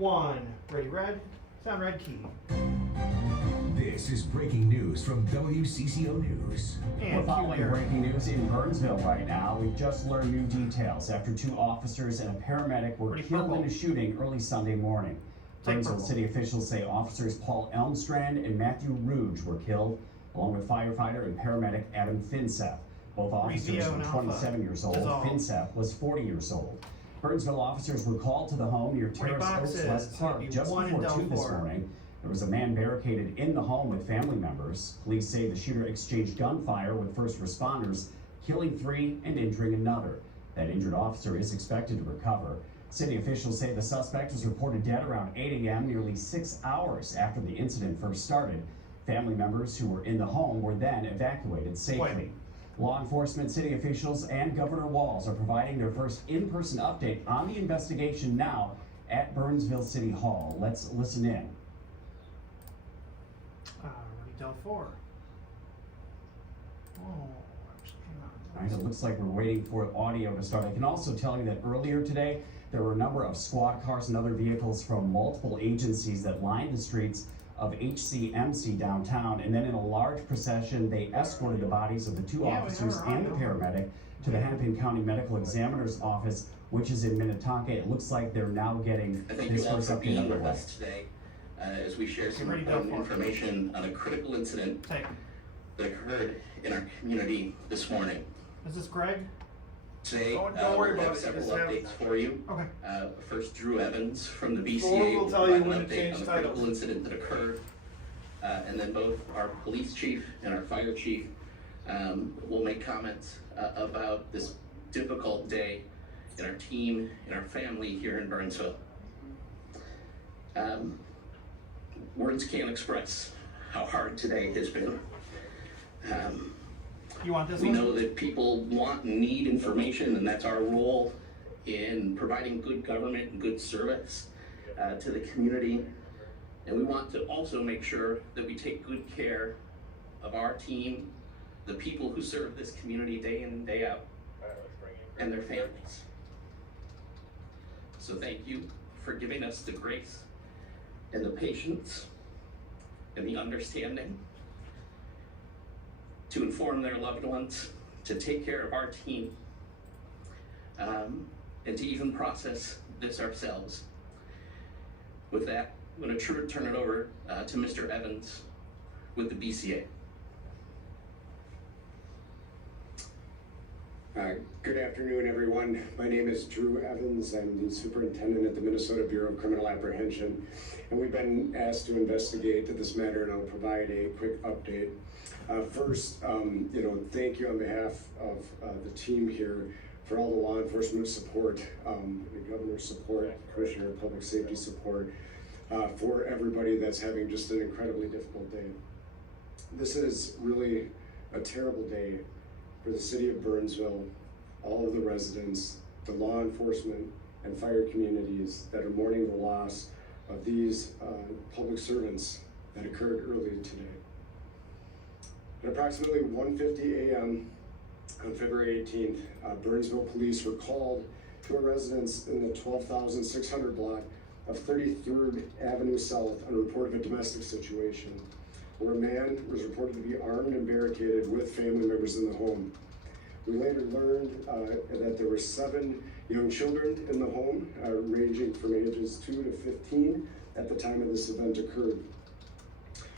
1. Ready, red. Sound red key. This is breaking news from WCCO News. And we're following breaking news in Burnsville right now. We've just learned new details after 2 officers and a paramedic were killed in a shooting early Sunday morning. Burnsville city officials say officers Paul Elmstrand and Matthew Rouge were killed, along with firefighter and paramedic Adam Finseth. Both officers were 27 years old. Finseth was 40 years old. Burnsville officers were called to the home near Terrace Oaks West Park just before 2 this morning. There was a man barricaded in the home with family members. Police say the shooter exchanged gunfire with first responders, killing 3 and injuring another. That injured officer is expected to recover. City officials say the suspect was reported dead around 8 a.m., nearly 6 hours after the incident first started. Family members who were in the home were then evacuated safely. Law enforcement, city officials, and Governor Walz are providing their first in-person update on the investigation now at Burnsville City Hall. Let's listen in. Ready, Del 4. Oh, hang on. All right, it looks like we're waiting for audio to start. I can also tell you that earlier today, there were a number of squad cars and other vehicles from multiple agencies that lined the streets of HCMC downtown, and then in a large procession, they escorted the bodies of the 2 officers and the paramedic to the Hennepin County Medical Examiner's office, which is in Minnetonka. It looks like they're now getting this first update underway. With us today, as we share some important information on a critical incident that occurred in our community this morning. Is this Greg? Today, we'll have several updates for you. Okay. First, Drew Evans from the BCA will provide an update on the critical incident that occurred. And then both our police chief and our fire chief will make comments about this difficult day in our team, in our family here in Burnsville. Words can't express how hard today has been. You want this we one? know that people want and need information, and that's our role in providing good government and good service to the community. And we want to also make sure that we take good care of our team, the people who serve this community day in and day out, and their families. So thank you for giving us the grace and the patience and the understanding to inform their loved ones, to take care of our team, and to even process this ourselves. With that, I'm going to turn it over to Mr. Evans with the BCA. Good afternoon, everyone. My name is Drew Evans. I'm the superintendent at the Minnesota Bureau of Criminal Apprehension, and we've been asked to investigate this matter, and I'll provide a quick update. First, thank you on behalf of the team here for all the law enforcement support, the governor's support, Commissioner of Public Safety support, for everybody that's having just an incredibly difficult day. This is really a terrible day for the city of Burnsville, all of the residents, the law enforcement and fire communities that are mourning the loss of these public servants that occurred earlier today. At approximately 1:50 a.m. on February 18th, Burnsville police were called to a residence in the 12,600 block of 33rd Avenue South on a report of a domestic situation, where a man was reported to be armed and barricaded with family members in the home. We later learned that there were 7 young children in the home, ranging from ages 2 to 15 at the time of this event occurred.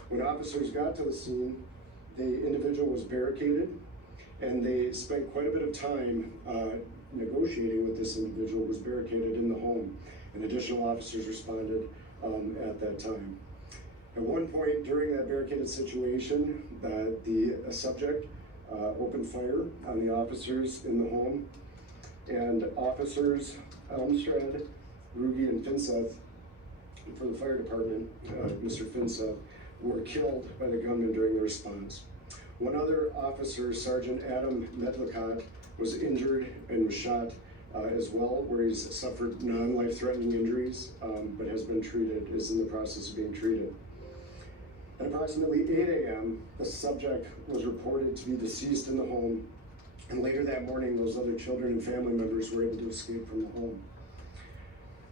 When officers got to the scene, the individual was barricaded, and they spent quite a bit of time negotiating with this individual who was barricaded in the home, and additional officers responded at that time. At one point during that barricaded situation, the subject opened fire on the officers in the home, and officers Elmstrand, Ruge, and Finseth from the fire department, Mr. Finseth, were killed by the gunman during the response. One other officer, Sergeant Adam Medlicott, was injured and was shot as well, where he's suffered non-life-threatening injuries, but has been treated, is in the process of being treated. At approximately 8 a.m., the subject was reported to be deceased in the home, and later that morning, those other children and family members were able to escape from the home.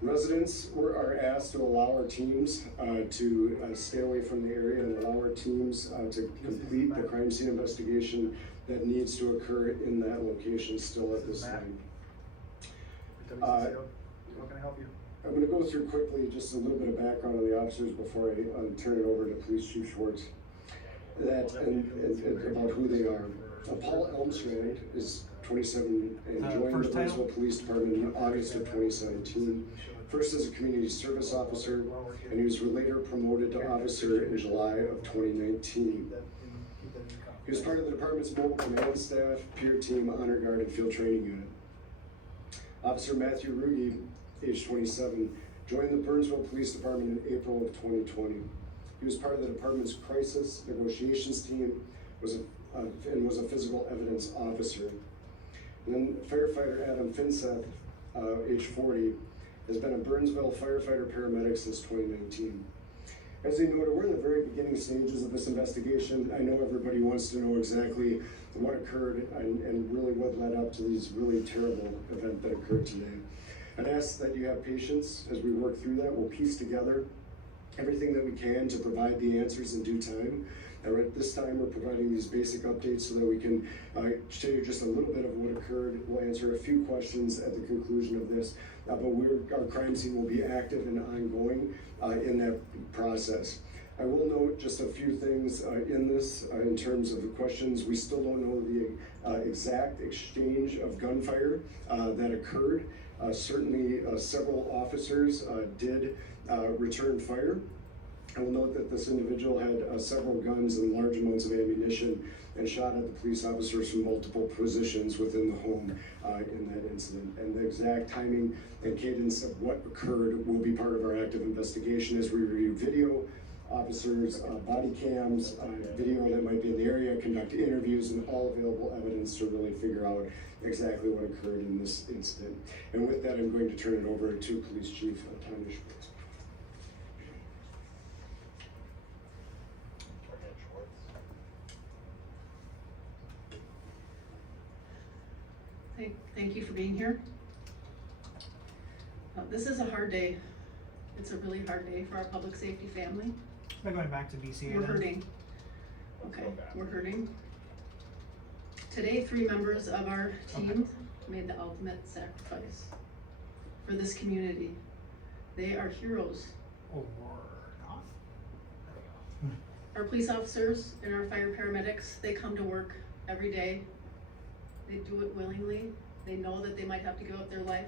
Are asked to allow our teams to stay away from the area and allow our teams to complete the crime scene investigation that needs to occur in that location still at this time. How can I help you? I'm going to go through quickly just a little bit of background on the officers before I turn it over to Police Chief Schwartz. And about who they are. Paul Elmstrand is 27 and joined the Burnsville Police Department in August of 2017. First as a community service officer, and he was later promoted to officer in July of 2019. He was part of the department's mobile command staff, peer team, honor guard, and field training unit. Officer Matthew Ruge, age 27, joined the Burnsville Police Department in April of 2020. He was part of the department's crisis negotiations team, and was a physical evidence officer. And then firefighter Adam Finseth, age 40, has been a Burnsville firefighter paramedic since 2019. As they noted, we're in the very beginning stages of this investigation. I know everybody wants to know exactly what occurred and really what led up to these really terrible events that occurred today. I'd ask that you have patience as we work through that. We'll piece together everything that we can to provide the answers in due time. And at this time, we're providing these basic updates so that we can show you just a little bit of what occurred. We'll answer a few questions at the conclusion of this, but our crime scene will be active and ongoing in that process. I will note just a few things in this in terms of the questions. We still don't know the exact exchange of gunfire that occurred. Certainly, several officers did return fire. I will note that this individual had several guns and large amounts of ammunition and shot at the police officers from multiple positions within the home in that incident. And the exact timing and cadence of what occurred will be part of our active investigation as we review video, officers, body cams, video that might be in the area, conduct interviews, and all available evidence to really figure out exactly what occurred in this incident. And with that, I'm going to turn it over to Police Chief Tanya Schwartz. Thank you for being here. This is a hard day. It's a really hard day for our public safety family. Am I going back to BCA? We're hurting. Okay, we're hurting. Today, 3 members of our team made the ultimate sacrifice for this community. They are heroes. Or not? There we go. Our police officers and our fire paramedics, they come to work every day. They do it willingly. They know that they might have to give up their life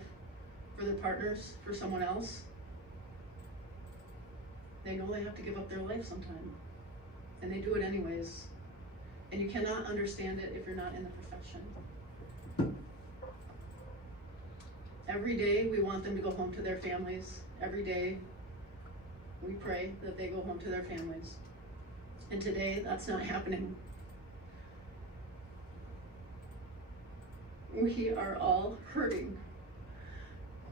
for their partners, for someone else. They know they have to give up their life sometime. And they do it anyways. And you cannot understand it if you're not in the profession. Every day we want them to go home to their families. Every day we pray that they go home to their families. And today that's not happening. We are all hurting.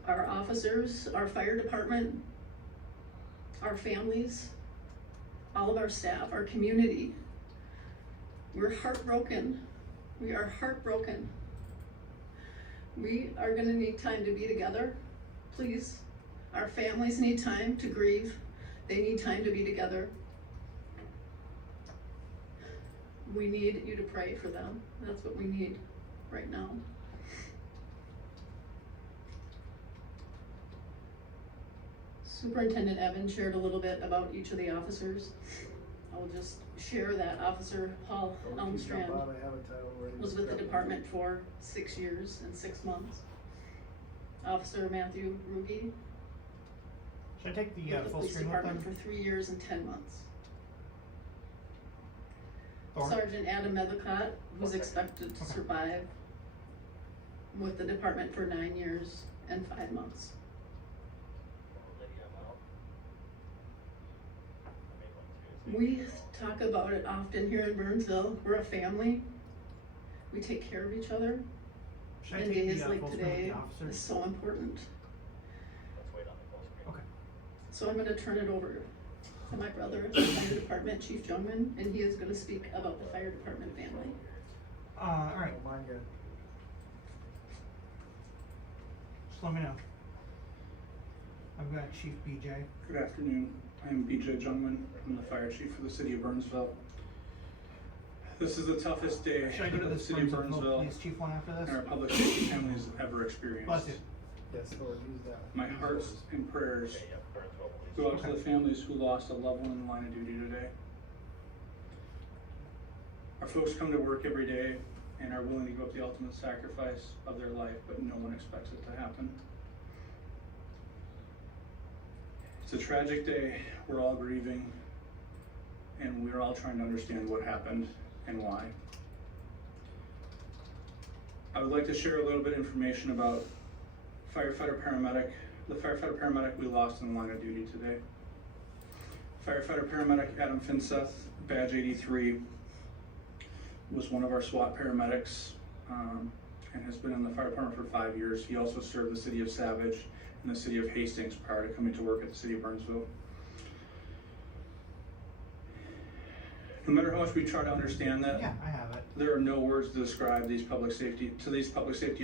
Our officers, our fire department, our families, all of our staff, our community. We're heartbroken. We are heartbroken. We are gonna need time to be together, please. Our families need time to grieve. They need time to be together. We need you to pray for them. That's what we need right now. Superintendent Evans shared a little bit about each of the officers. I'll just share that Officer Paul Elmstrand was with the department for 6 years and 6 months. Officer Matthew Ruge Should I take the with the full police screen with department them? for 3 years and 10 months. Or- Sergeant Adam Medlicott was expected to Okay. survive with the department for 9 years and 5 months. We talk about it often here in Burnsville. We're a family. We take care of each other. Should I And take days the like full screen with today the officers? is so important. Okay. So I'm gonna turn it over to my brother, the fire department, Chief Jungman, and he is gonna speak about the fire department family. All right. Mine good. Just let me know. I've got Chief BJ. Good afternoon. I am BJ Jungman. I'm the fire chief for the city of Burnsville. This is the toughest day Should I go to that the this city of Burnsville Burnsville police chief one after and this? our public safety families have ever experienced. Bless you. Yes, Lord, use that. My hearts and prayers go out to the families who lost a loved one in the line of duty today. Our folks come to work every day and are willing to give up the ultimate sacrifice of their life, but no one expects it to happen. It's a tragic day. We're all grieving, and we're all trying to understand what happened and why. I would like to share a little bit of information about the firefighter paramedic we lost in the line of duty today. Firefighter paramedic Adam Finseth, badge 83, was one of our SWAT paramedics and has been in the fire department for 5 years. He also served the city of Savage and the city of Hastings prior to coming to work at the city of Burnsville. No matter how much we try to understand that, Yeah, I have it. there are no words to describe these public safety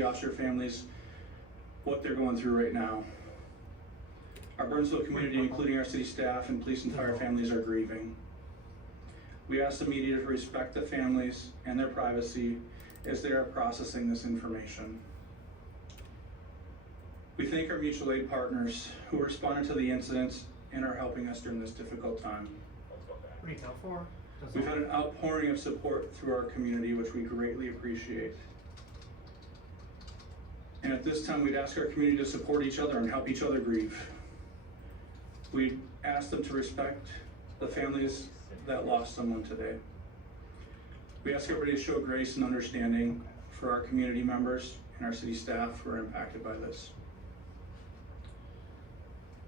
officer families, what they're going through right now. Our Burnsville community, including our city staff and police and fire families, are grieving. We ask the media to respect the families and their privacy as they are processing this information. We thank our mutual aid partners who responded to the incidents and are helping us during this difficult time. Retail 4. We've had an outpouring of support through our community, which we greatly appreciate. And at this time, we'd ask our community to support each other and help each other grieve. We'd ask them to respect the families that lost someone today. We ask everybody to show grace and understanding for our community members and our city staff who are impacted by this.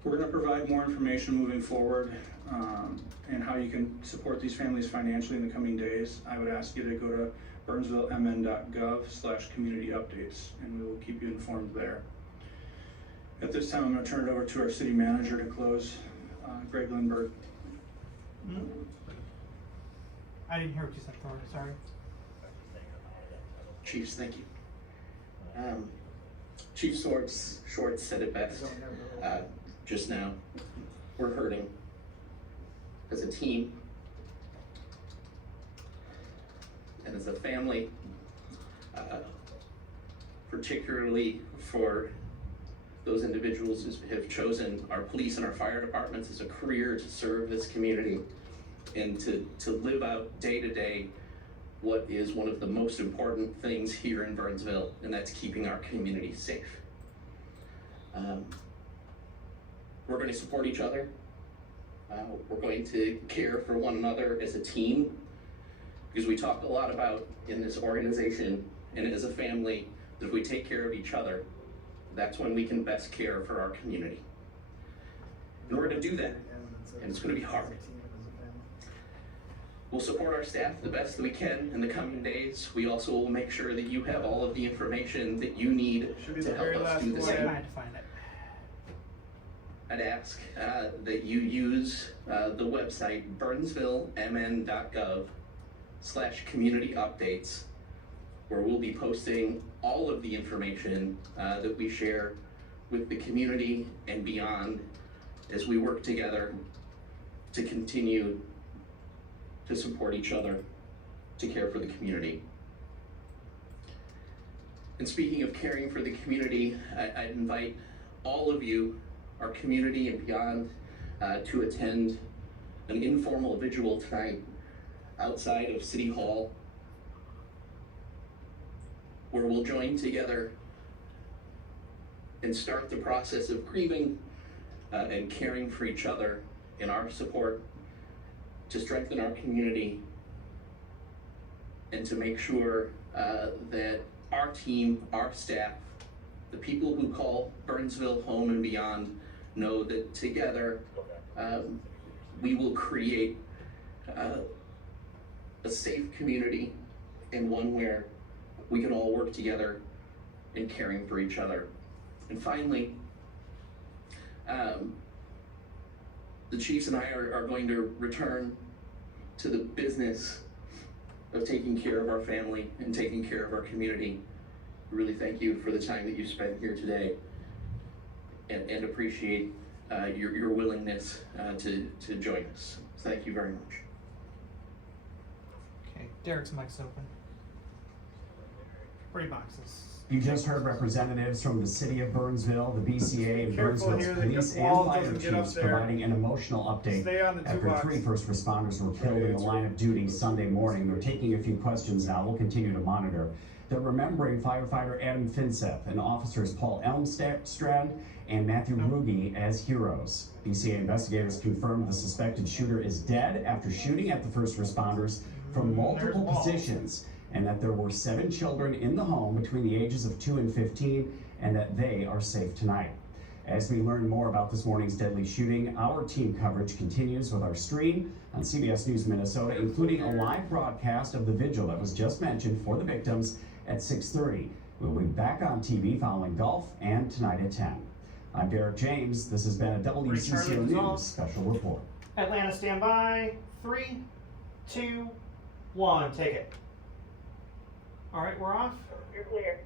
We're going to provide more information moving forward and how you can support these families financially in the coming days. I would ask you to go to burnsvillemn.gov/community updates, and we will keep you informed there. At this time, I'm going to turn it over to our city manager to close, Greg Lindbergh. I didn't hear what you said, Thor. Sorry. Chiefs, thank you. Chief Shorts said it best just now. We're hurting as a team and as a family, particularly for those individuals who have chosen our police and our fire departments as a career to serve this community and to live out day to day what is one of the most important things here in Burnsville, and that's keeping our community safe. We're going to support each other. We're going to care for one another as a team, because we talk a lot about in this organization and as a family that if we take care of each other, that's when we can best care for our community. And we're going to do that, and it's going to be hard. We'll support our staff the best that we can in the coming days. We also will make sure that you have all of the information that you need to help us do the I same. had to find it. I'd ask that you use the website burnsvillemn.gov/community updates, where we'll be posting all of the information that we share with the community and beyond as we work together to continue to support each other, to care for the community. And speaking of caring for the community, I'd invite all of you, our community and beyond, to attend an informal vigil tonight outside of City Hall, where we'll join together and start the process of grieving and caring for each other in our support to strengthen our community and to make sure that our team, our staff, the people who call Burnsville home and beyond know that together we will create a safe community and one where we can all work together in caring for each other. And finally, the Chiefs and I are going to return to the business of taking care of our family and taking care of our community. Really thank you for the time that you spent here today, and appreciate your willingness to join us. Thank you very much. Okay, Derek's mic's open. Pretty boxes. You just heard representatives from the city of Burnsville, the BCA, and Careful Burnsville's here, the police and wall fire doesn't get up chiefs there. providing an emotional update Stay on the two after box. 3 first responders were killed in the line of duty Sunday morning. They're taking a few questions now. We'll continue to monitor. They're remembering firefighter Adam Finseth and officers Paul Elmstrand and Matthew Ruge as heroes. BCA investigators confirmed the suspected shooter is dead after shooting at the first responders from multiple positions, and that there were 7 children in the home between the ages of 2 and 15, and that they are safe tonight. As we learn more about this morning's deadly shooting, our team coverage continues with our stream on CBS News Minnesota, including a live broadcast of the vigil that was just mentioned for the victims at 6:30. We'll be back on TV following golf and tonight at 10. I'm Derek James. This has been a WCCO News special report. Atlanta, stand by. 3, 2, 1, take it. All right, we're off. You're clear.